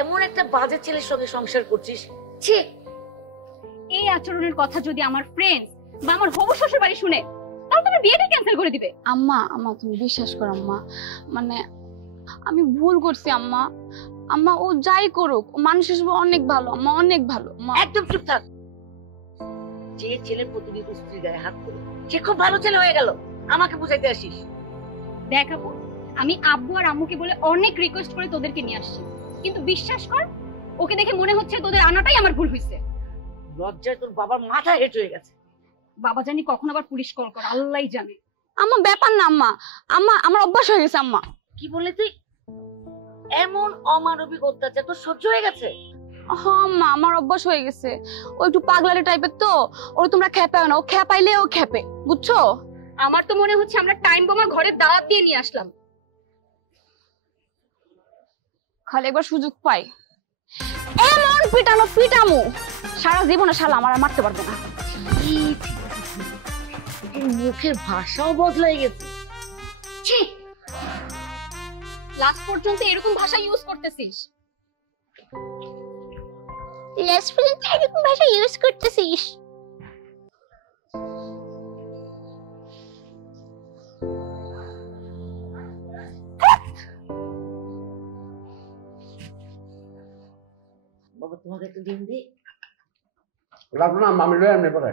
এমন একটা বাজে ছেলের সঙ্গে সংসার করছিস? ছি! এই আচরণের কথা যদি আমার ফ্রেন্ড বা আমার হবু শ্বশুর বাড়ি শুনে, তাহলে তোমার বিয়েটা ক্যান্সেল করে দিবে। আম্মা আম্মা তুমি বিশ্বাস করো আম্মা, মানে আমি ভুল করছি আম্মা। আম্মা ও যাই করুক, ও মানুষ হিসেবে অনেক ভালো আম্মা, অনেক ভালো। একদম চুপ থাক। যে ছেলে প্রতিনিয়ত স্ত্রী গায়ে হাত করে, সে খুব ভালো ছেলে হয়ে গেল, আমাকে বুঝাইতে আসিস? দেখ আপু, আমি আব্বু আর আম্মুকে বলে অনেক রিকোয়েস্ট করে তোদেরকে নিয়ে আসছি, কিন্তু বিশ্বাস কর, ওকে দেখে মনে হচ্ছে তোদের আনাটাই আমার ভুল হয়েছে। লজ্জায় তোর বাবার মাথা হেঁট হয়ে গেছে। বাবা জানি কখন আবার পুলিশ কল করে, আল্লাহই জানে। আম্মা ব্যাপার না আম্মা, আম্মা আমার অভ্যাস হয়ে গেছে আম্মা। কি বললি তুই? এমন অমানবিক অত্যাচার তোর সহ্য হয়ে গেছে? হ্যাঁ আম্মা, আমার অভ্যাস হয়ে গেছে। ও একটু পাগলারি টাইপের তো, ওর তোমরা খেপাও না, ও খেপাইলে ও খেপে, বুঝছো? আমার তো মনে হচ্ছে আমরা টাইম বোমা ঘরের দাওয়াত দিয়ে নিয়ে আসলাম। খালি একবার সুযোগ পাই এমন পিটানো পিটামু, সারা জীবনে শালা আমার আর মারতে পারবে না। মুখের ভাষাও বদলাই গেছে। লাস্ট পর্যন্ত এরকম ভাষা ইউজ করতেছিস? লাস্ট পর্যন্ত এরকম ভাষা ইউজ করতেছিস? বাবা তোমাকে একটা ডিম দিই। লাগলো না, মামি লয়ে এমনি পরে।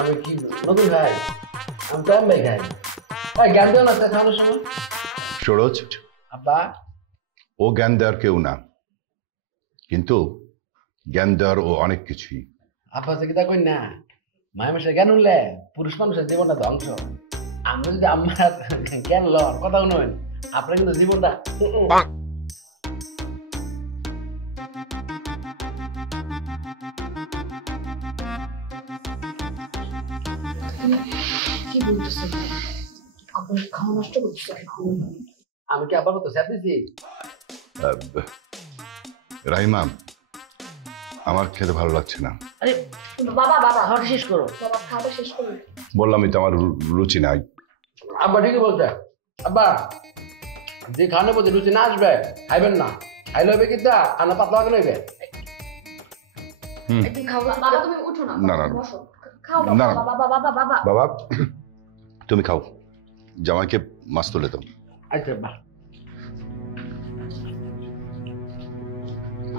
আমি কি নতুন খাই? আমি তো এমনি খাই। ভাই জ্ঞান দেও না খাওয়ানোর সময়। সরোজ, আব্বা ও জ্ঞান দেওয়ার কেউ না, কিন্তু জ্ঞান দেওয়ার ও অনেক কিছুই। আব্বা সে কি তা কই না, মায়ের মাসে জ্ঞান উঠলে পুরুষ মানুষের জীবনটা ধ্বংস। আমরা যদি আমার জ্ঞান লওয়ার কথা নয়, আপনার কিন্তু জীবনটা কি বলতেছো? আপনার খাওয়া নষ্ট করছো? আমি কি আবার তো স্যাপ দিছি? রাহিমা, আমার খেতে ভালো লাগছে না। আরে বাবা বাবা খাওয়াটা শেষ করো। বাবা খাওয়া শেষ করো। বললামই তো আমার রুচি নাই। আব্বা ঠিকই বলছে। আব্বা যে খাওয়ানো বলছে রুচি না আসবে খাইবেন না, খাইলে হবে কিন্তু খানা পাতলা হবে নইবে। একদিন খাও বাবা, তুমি উঠো না, না না বসো খাও না, বাবা। বাবা বাবা বাবা বাবা তুমি খাও, জামাইকে মাছ তুলে দাও। আচ্ছা আব্বা।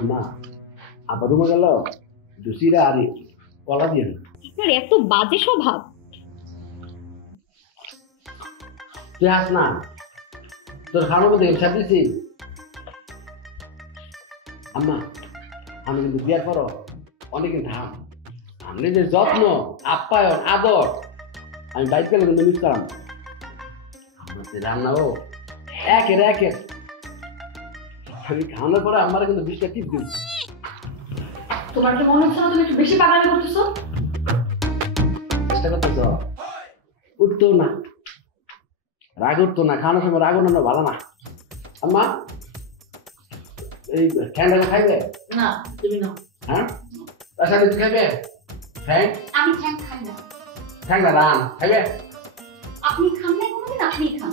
আম্মা আবার রুমে গেল জুসিরা আর কলা দিয়ে আপনার এত বাজে স্বভাব। তুই হাস না, তোর খাওয়ানোর মধ্যে স্যাপ দিছি। আম্মা আমি কিন্তু বিয়ার পর অনেক ধাম, আমি যে যত্ন আপ্যায়ন আদর আমি বাইক গেলে কিন্তু মিস করাম। আমার যে রান্নাও একের একের, আমি খাওয়ানোর পরে আমার কিন্তু বিষটা টিপ দিন। তোমার কি মনে হচ্ছে না তুমি একটু বেশি পাগলামি করতেছো? চেষ্টা করতেছ, উঠতো না, রাগ উঠতো না, খাওয়ানোর সময় রাগ উঠানো ভালো না। আম্মা এই ঠ্যাংটা খাইবে? না তুমি নাও। হ্যাঁ তার সাথে তুই খাইবে? ঠ্যাং আমি ঠ্যাং খাই না। ঠ্যাংটা রান খাইবে? আপনি খান না কোনোদিন, আপনি খান।